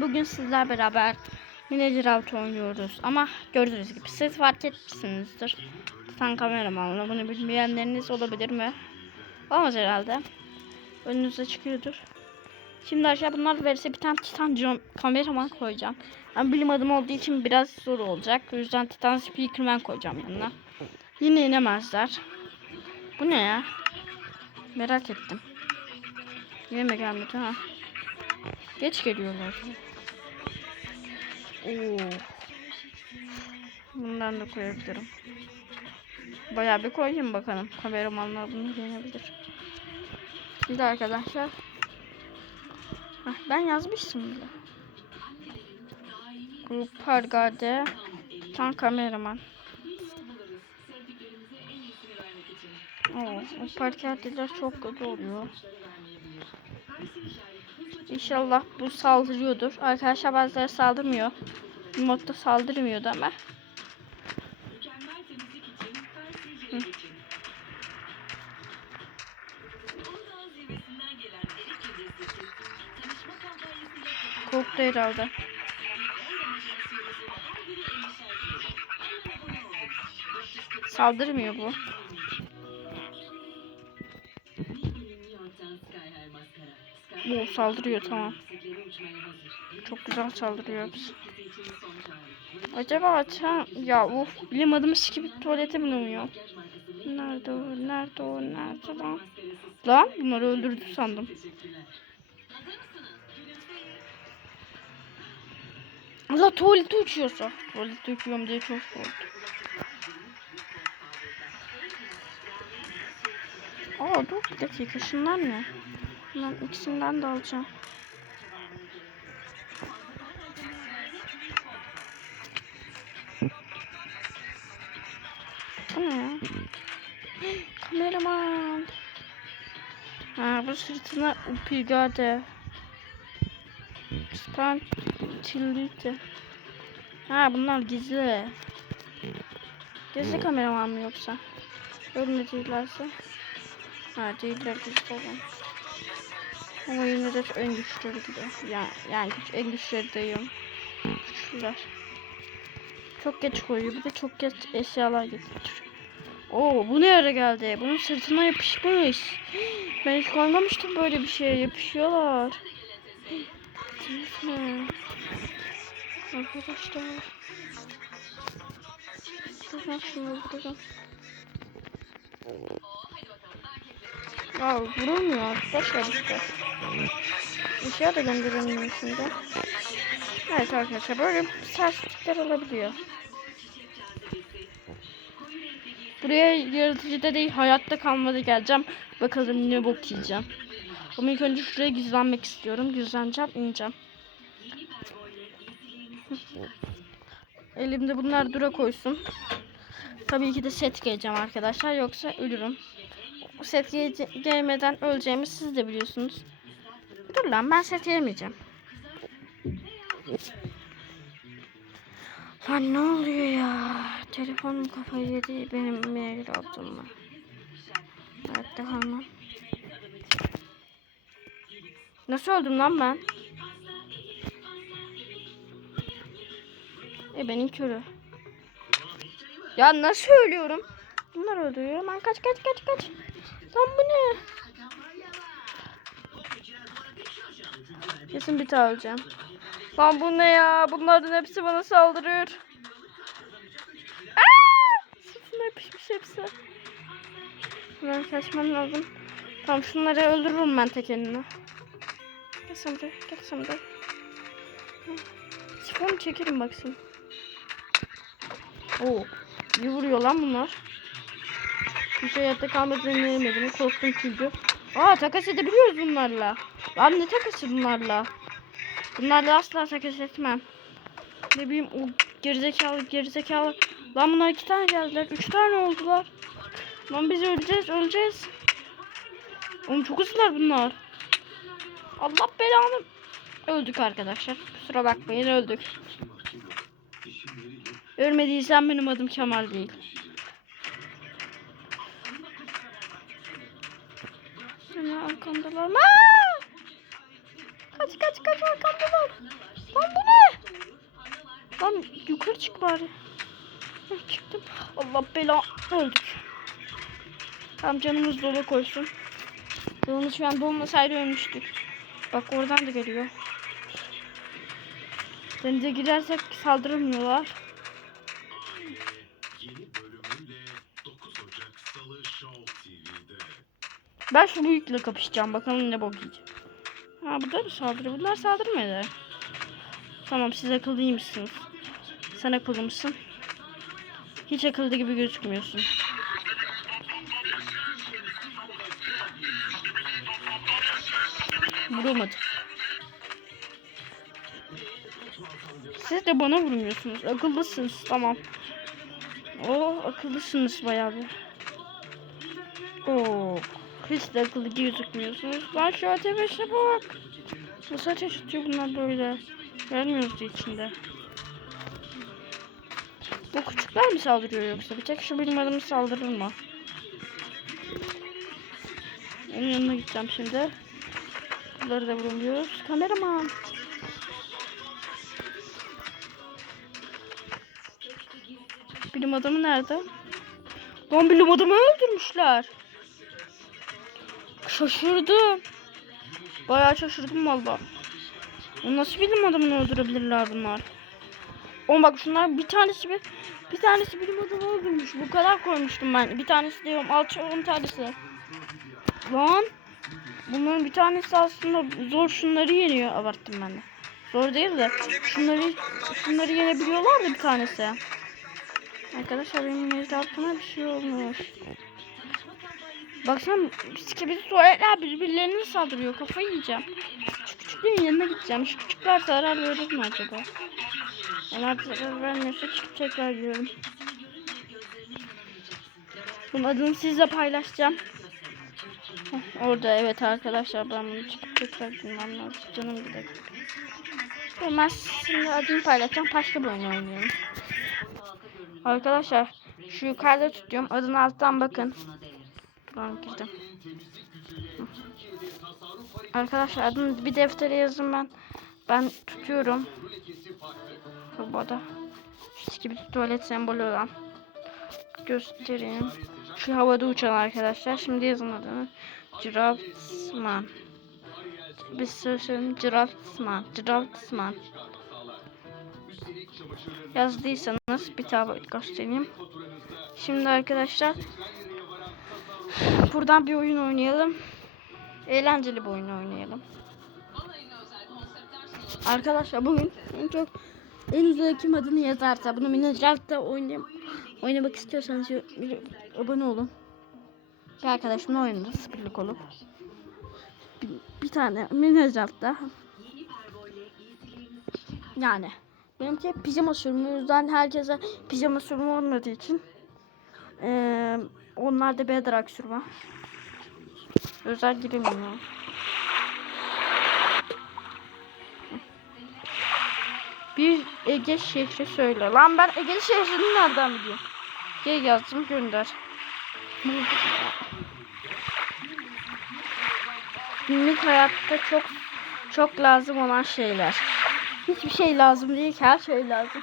Bugün sizler beraber Manager Auto oynuyoruz ama gördüğünüz gibi siz fark etmişsinizdir. Titan kameramanla bunu bilmeyenleriniz olabilir mi? Olmaz herhalde. Önünüze çıkıyordur. Şimdi aşağı bunlar verirse bir tane Titan kameraman koyacağım. Ben bilim adamı olduğu için biraz zor olacak. O yüzden Titan Speakerman koyacağım yanına. Yine inemezler. Bu ne ya? Merak ettim. Yine mi gelmedi ha? Geç geliyorlar. Oo. Bundan da koyabilirim. Bayağı bir koyayım bakalım. Kameramanlar bunu beğenebilir. Şimdi arkadaşlar. Heh, ben yazmıştım bile. Grup Pargade. Tam kameraman. Oo, o parkerdeler çok kötü oluyor. İnşallah bu saldırıyordur. Arkadaşlar bazıları saldırmıyor. Modda saldırmıyordu ama. Hı. Korktu herhalde. Saldırmıyor bu. Bu saldırıyor tamam. Çok güzel saldırıyor biz. Acaba açan ya of bilim adamı gibi tuvalete mi uyuyor? Nerede o? Nerede o? Nerede lan? Lan bunları öldürdü sandım. Allah tuvalete uçuyorsa. Tuvalete uçuyorum diye çok korktum. Aa dur bir dakika şunlar ne? Ben ikisinden de alacağım. Bu ne ya? Kameraman. Ha bu sırtına upigade. Spantilite. Ha bunlar gizli. Gizli kameraman mı yoksa? Öyle değillerse. Ha değiller gizli olan. Ama yine de en güçleri gibi. Yani, yani en güçleri diyorum. Güçlüler. Çok geç koyuyor. Bir de çok geç eşyalar getiriyor. Oo bu ne ara geldi? Bunun sırtına yapışmış. Ben hiç koymamıştım böyle bir şeye. Yapışıyorlar. Arkadaşlar. Buradan şunu buradan. Ya vurulmuyor. İşte. Işığa da gönderilmiyor şimdi. Evet arkadaşlar böyle terslikler olabiliyor. Buraya yaratıcıda değil hayatta kalmada geleceğim. Bakalım ne bok yiyeceğim. Ama ilk önce şuraya gizlenmek istiyorum. Gizleneceğim ineceğim. Elimde bunlar dura koysun. Tabii ki de set geleceğim arkadaşlar. Yoksa ölürüm. Set ge- gelmeden öleceğimi siz de biliyorsunuz. Dur lan ben set yemeyeceğim. Lan ne oluyor ya? Telefonum kafayı yedi. Benim mail attım mı? Hayatta kalmam. Nasıl öldüm lan ben? E benim körü. Ya nasıl ölüyorum? Bunlar öldürüyor. Lan kaç kaç kaç kaç. Lan bu ne? Kesin bir daha öleceğim. Lan bu ne ya? Bunların hepsi bana saldırıyor. Aa! Sırtına yapışmış hepsi. Ben kaçmam lazım. Tamam şunları öldürürüm ben tek eline. Gel sen buraya. Gel sen buraya. Sifonu çekelim baksın. Oo. İyi vuruyor lan bunlar. Hiç hayatta kalma deneyemedim. Korktum çünkü. Aa takas edebiliyoruz bunlarla. Lan ne takası bunlarla? Bunlarla asla takas etmem. Ne bileyim o gerizekalı gerizekalı. Lan bunlar iki tane geldiler. Üç tane oldular. Lan biz öleceğiz öleceğiz. Oğlum çok hızlılar bunlar. Allah belanı. Öldük arkadaşlar. Kusura bakmayın öldük. Ölmediysen benim adım Kemal değil. Hemen arkamdalar. Aa! Kaç kaç kaç arkamdalar. çık bari. Heh, çıktım. Allah bela öldük. Tamam canımız dolu koysun. Canımız şu an dolmasaydı ölmüştük. Bak oradan da geliyor. Denize girersek saldırmıyorlar. Yeni bölümüyle 9 Ocak Salı Show TV'de. Ben şu büyükle kapışacağım. Bakalım ne bok yiyecek. Ha burada da saldırıyor. Bunlar saldırmıyor. Tamam siz akıllıymışsınız. Sen akıllı mısın? Hiç akıllı gibi gözükmüyorsun. Vuramadım. Siz de bana vurmuyorsunuz. Akıllısınız. Tamam. O akıllısınız bayağı bir. Oo. Hiç de akıllı gözükmüyorsunuz. Lan şu ateşe bak. Nasıl ateş atıyor bunlar böyle? Görmüyoruz içinde. Bu küçükler mi saldırıyor yoksa? Bir tek şu adamı saldırır mı? Onun yanına gideceğim şimdi. Bunları da vuramıyoruz. Kameraman. Bilim adamı nerede? Lan bilim adamı öldürmüşler. Şaşırdım. Bayağı şaşırdım valla. Nasıl bilim adamını öldürebilirler bunlar? Oğlum bak şunlar bir tanesi bir bir tanesi bilim adamı öldürmüş. Bu kadar koymuştum ben. Bir tanesi diyorum alçı on tanesi. Lan bunların bir tanesi aslında zor şunları yeniyor. Abarttım ben de. Zor değil de şunları şunları yenebiliyorlar da bir tanesi. Arkadaşlar benim mezarlıkıma bir şey olmuş. Baksana bisküvit tuvaletler birbirlerine saldırıyor. Kafayı yiyeceğim. Şu küçüklerin yanına gideceğim. Şu küçükler zarar verir mi acaba? Onlar zarar vermiyorsa çıkıp tekrar gidiyorum. Bunun adını sizle paylaşacağım. Heh, orada evet arkadaşlar ben bunu çıkıp tekrar bilmem lazım. Canım bir dakika. Ben şimdi adını paylaşacağım. Başka bir oyun oynuyorum. Arkadaşlar şu yukarıda tutuyorum. Adını alttan bakın. Buradan girdim. Arkadaşlar adını bir deftere yazın ben. Ben tutuyorum. Bu arada şu gibi tuvalet sembolü olan. Göstereyim. Şu havada uçan arkadaşlar. Şimdi yazın adını. Girafsman. Bir söyleyeyim. Girafsman. Girafsman. Yazdıysanız bir daha göstereyim. Şimdi arkadaşlar buradan bir oyun oynayalım. Eğlenceli bir oyun oynayalım. Arkadaşlar bugün en çok en uzun kim adını yazarsa bunu Minecraft'ta oynayam oynamak istiyorsanız abone olun. Bir arkadaşımla oynarız birlik olup. Bir, bir tane Minecraft'ta yani benimki hep pijama sürümü o yüzden herkese pijama sürümü olmadığı için eee onlar da bedrak sürme. Özel giremiyor. Bir Ege şehri söyle. Lan ben Ege şehrini nereden biliyorum? Gel yazdım gönder. Günlük hayatta çok çok lazım olan şeyler. Hiçbir şey lazım değil ki her şey lazım.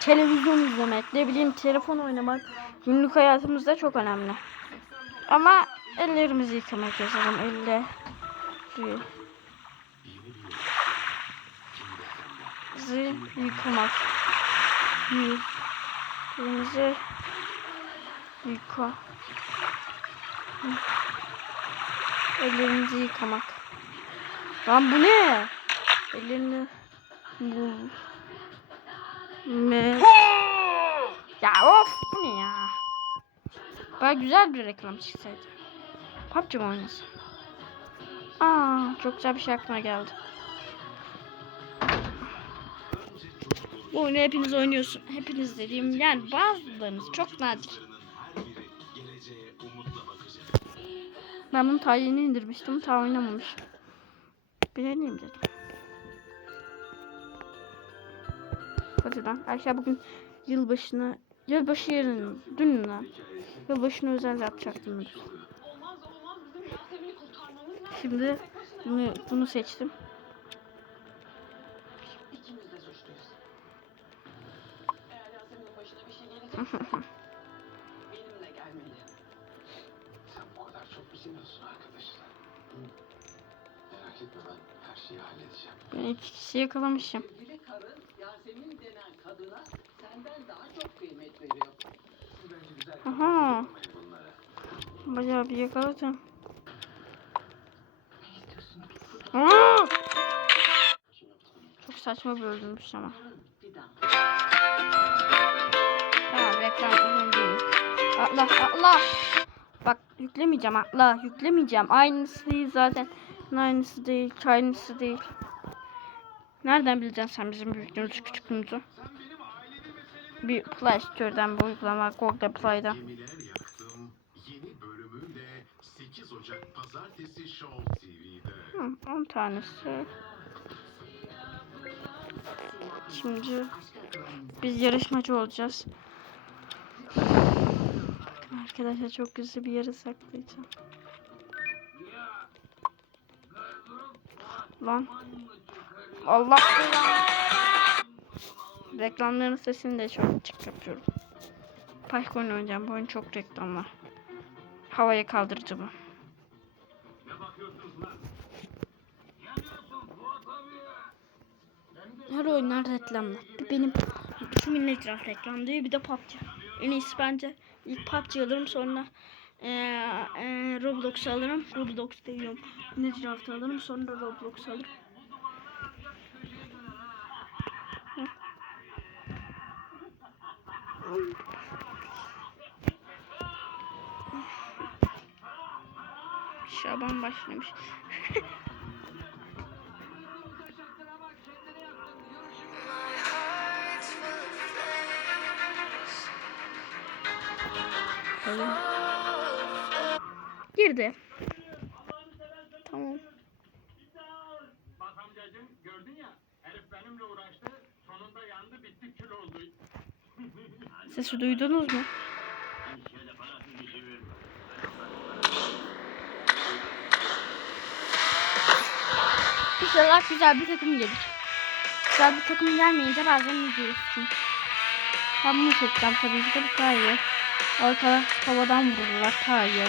Televizyon izlemek, ne bileyim telefon oynamak günlük hayatımızda çok önemli. Ama ellerimizi yıkamak yazalım. Elle. Ellerimizi yıkamak. Ellerimizi yıka. Ellerimizi yıkamak. Lan bu ne? Ellerini bu ne? Ya of bu ne ya? Baya güzel bir reklam çıksaydı. PUBG mi oynasın? Aa, çok güzel bir şey aklıma geldi. Bu oyunu hepiniz oynuyorsun. Hepiniz dediğim yani bazılarınız çok nadir. Ben bunu ta yeni indirmiştim. Ta oynamamış. Bir deneyeyim dedim. Hadi lan. Ayşe bugün yılbaşına yılbaşı yarın dün lan. Yılbaşına özel yapacaktım. Şimdi bunu, bunu seçtim. Benimle gelmeli. Sen bu kadar çok üzülüyorsun arkadaşlar. Merak etme ben her şeyi halledeceğim. Ben iki kişi yakalamışım. Aha. Bayağı bir yakaladım. Çok saçma bir öldürmüş ama. Tamam reklam uzun değil. Atla atla. Bak yüklemeyeceğim atla yüklemeyeceğim. Aynısı değil zaten. Aynısı değil aynısı değil. Nereden bileceksin sen bizim büyüklüğümüzü küçüklüğümüzü? Bir Play Store'dan bu uygulama Google Play'dan. Gemiler yaktım. Yeni bölümüyle 8 Ocak Pazartesi Show TV'de. Hı, 10 tanesi. Şimdi biz yarışmacı olacağız. Arkadaşlar çok güzel bir yere saklayacağım. Lan. Allah. Reklamların sesini de çok açık yapıyorum. Oyun oynayacağım. Bu oyun çok reklam var. Havaya kaldırıcı bu. Her oyunlar reklamlı. Bir benim şu Minecraft reklam değil bir de PUBG. En iyisi bence ilk PUBG alırım sonra eee eee Roblox alırım. Roblox diyorum. Minecraft alırım sonra Roblox alırım. Şaban başlamış. Girdi. Tamam. Bak amcacım gördün ya herif benimle uğraştı sonunda yandı bitti kül oldu. Sesi duydunuz mu? İnşallah güzel bir takım gelir. Güzel bir takım gelmeyince bazen üzülürsün. Ben bunu seçeceğim tabii ki de bu iyi. Arkadan havadan vururlar olur.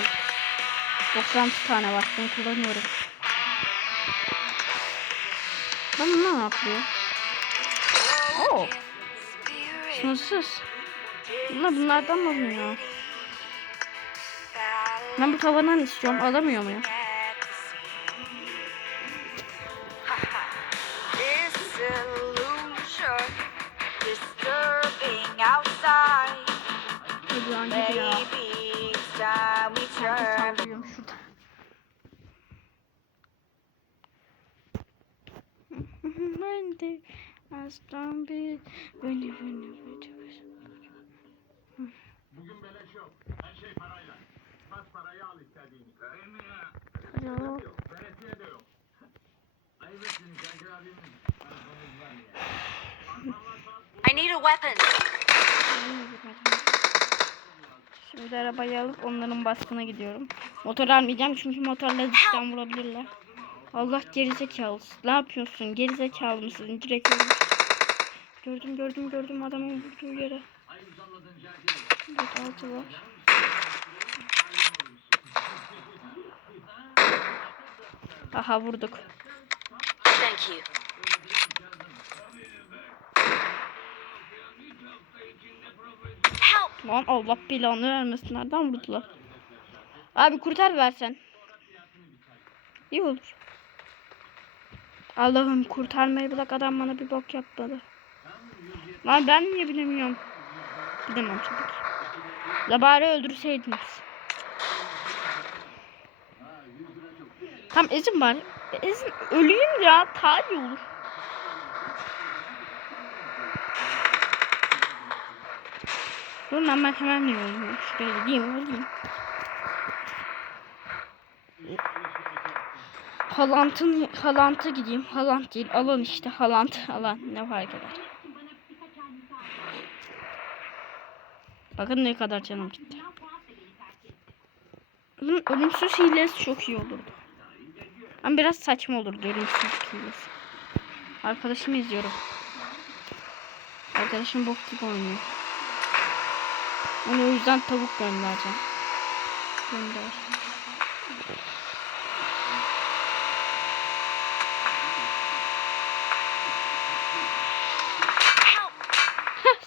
96 tane var bunu kullanıyorum. Ben bunu ne yapıyor? Oo. Sınırsız. Bunlar bunlardan mı alınıyor? Ben bu tavandan istiyorum. Alamıyor muyum? Time we turn. sallıyorum şurada. ben de aslan bir beni beni beni Bugün beleş yok. Her şey parayla. Bas parayı al istediğini. Değil mi ya? Yok. Yok. Veresiye de yok. Ayıp ettin Şakir abimin. Arkamız var ya. I need a weapon. Şimdi arabayı alıp onların baskına gidiyorum. Motor almayacağım çünkü motorla dıştan vurabilirler. Allah gerizekalı. Ne yapıyorsun? Gerizekalı mısın? Direkt öldür. Gördüm gördüm gördüm adamın vurduğu yere. Evet altı var. Aha vurduk. Thank you. Lan Allah belanı vermesin. Nereden vurdular? Abi kurtar versen. İyi olur. Allah'ım kurtarmayı bırak adam bana bir bok yapmadı. Lan ben niye bilemiyorum? Bilemem tabii ki. La bari öldürseydiniz. Tam ezin bari. Ezin öleyim ya. İyi olur. Lan ben hemen yiyorum. Şuraya gideyim alayım. Halantın Halant'a gideyim. Halant değil. Alan işte. Halant. Alan. Ne fark eder? Bakın ne kadar canım gitti. Bunun ölümsüz hilesi çok iyi olurdu. Ama biraz saçma olurdu ölümsüz hilesi. Arkadaşımı izliyorum. Arkadaşım bok gibi oynuyor. Onu o yüzden tavuk göndereceğim. Gönder.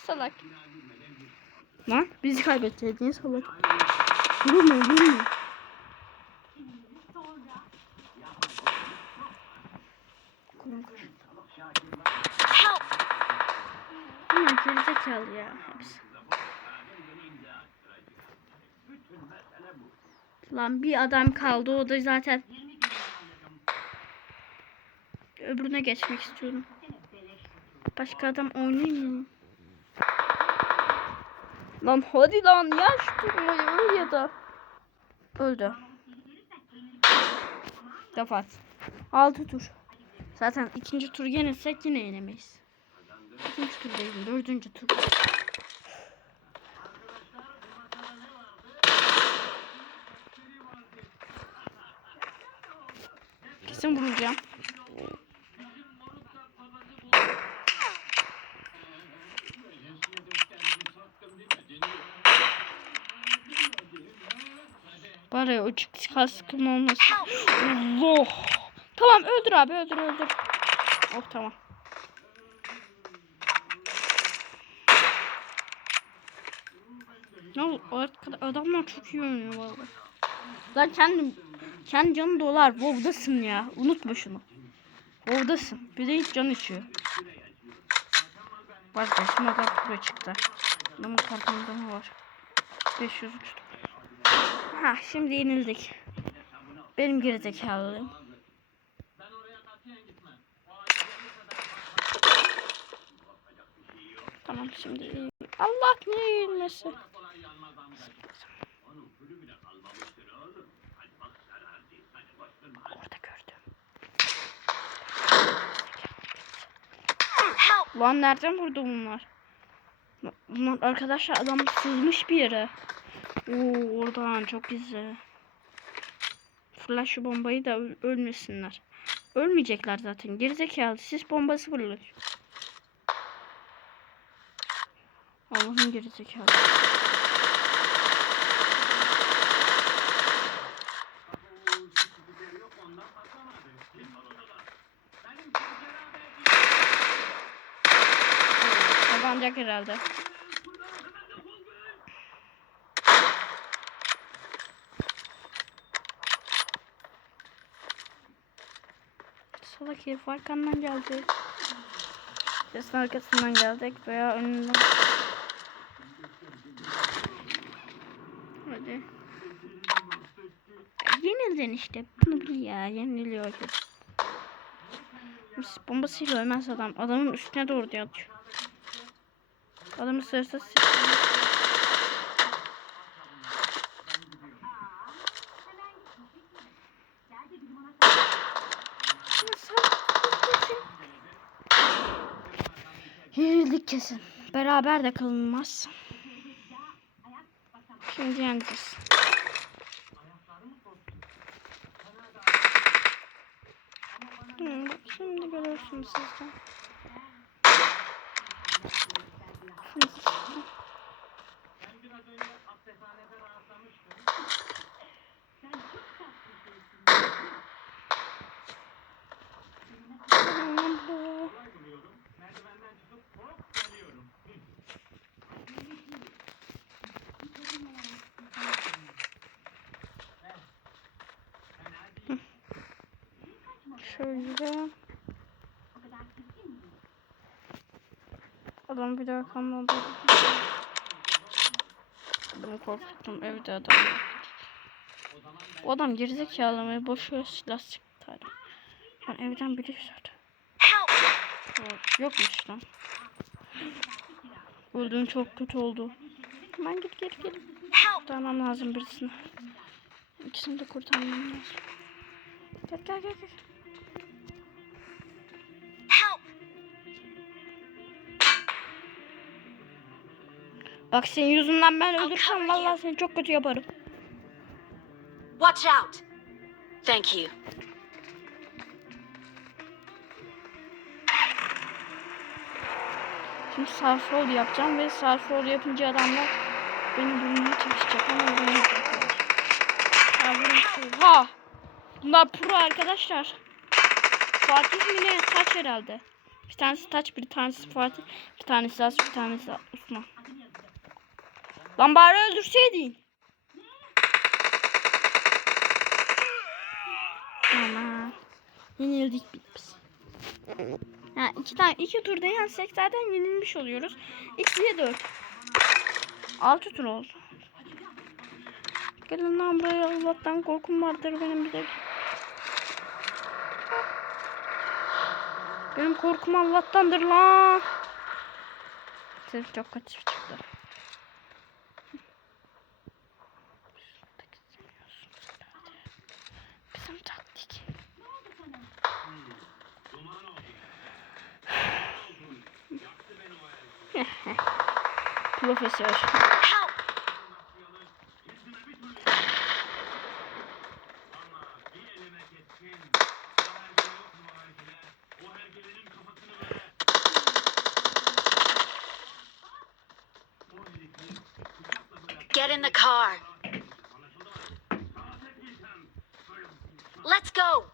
Salak. Lan bizi kaybedeceğiz. Niye salak? Vurma vurma. Kurun kurun. Help! Bunlar gerizekalı ya hepsi. Lan bir adam kaldı o da zaten öbürüne geçmek istiyorum. Başka adam oynayayım mı? Lan hadi lan ya şu turmayı öl ya da. Öldü. Kapat. Altı tur. Zaten ikinci tur yenilsek yine yenemeyiz. İkinci tur değil, dördüncü tur. Kesin vuracağım. Bari o çık kaskım olmasın. Allah. Tamam öldür abi öldür öldür. Oh tamam. Ya adamlar çok iyi oynuyor vallahi. Lan kendim kendi canı dolar. WoW'dasın ya. Unutma şunu. WoW'dasın. Bir de hiç can içiyor. Vazgeçtim adam pro çıktı. Adamın kartında mı var? 500 uçtu. Ha şimdi yenildik. Benim gerizekalılığım. Tamam şimdi. Allah niye yenilmesi? Lan nereden vurdu bunlar? Bunlar arkadaşlar adam sızmış bir yere. Oo oradan çok güzel. Flash şu bombayı da öl- ölmesinler. Ölmeyecekler zaten. Gerizekalı sis bombası fırlatıyor. Allah'ın gerizekalı. Herhalde. Salak herif arkamdan geldi. Sesin arkasından geldik veya önünden. Hadi. Yenildin işte. Bunu bil ya. Yeniliyor. Biz Bombasıyla ölmez adam. Adamın üstüne doğru diye atıyor. Adamın sırası Yenildik kesin. Beraber de kalınmaz. Şimdi yeneceğiz. Hmm, şimdi görürsünüz siz de. Şimdi Ben biraz önce hastahanede rastlamıştım. Tamam bu. Kolay buluyorum. Merdivenden çıkıp hop geliyorum. Şöyle. Adam bir daha kalmadı. Adamı korkuttum evde adam. O adam gerizekalı mı? Boş ver silah çıktı. Ben evden biri zaten. Yokmuş lan. Öldüğün çok kötü oldu. Ben git git. Help! Kurtarmam lazım birisini. İkisini de kurtarmam lazım. Gel gel gel. gel. Bak senin yüzünden ben öldürsem vallahi seni çok kötü yaparım. Watch out! Thank you. Şimdi sağ sol yapacağım ve sağ sol yapınca adamlar beni bulmaya çalışacak ama bulamayacak. Ya burası. Ha! Bunlar pro arkadaşlar. Fatih mi ne? Taç herhalde. Bir tanesi Taç, bir tanesi Fatih, bir tanesi As, bir tanesi Osman. Lan bari öldürseydin. Ama yenildik biz. Ha, iki tane iki turda yensek zaten yenilmiş oluyoruz. İkiye dört. Altı tur oldu. Gelin lan buraya Allah'tan korkum vardır benim bir de. Benim korkum Allah'tandır lan. Sırf çok kötü çıktı. Bizim taktik. Profesör. Help! Ama bir elime geçsin. O hergele yok mu o hergele? O hergelenin kafasını böyle... O herifi bıçakla böyle... Get in the car. Let's go.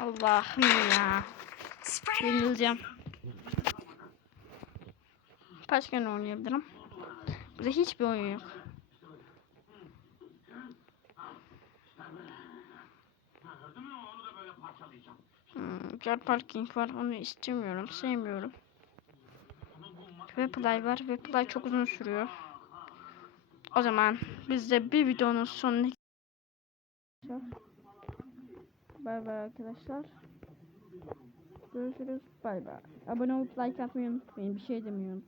Allah'ım ya. Yenileceğim. Başka ne oynayabilirim? Burada hiçbir oyun yok. Hmm, car parking var. Onu istemiyorum. Sevmiyorum. Replay var. Replay çok uzun sürüyor. O zaman biz de bir videonun sonuna Bay bay arkadaşlar. Görüşürüz. Bay bay. Abone olup like atmayı unutmayın. Bir şey demiyorum.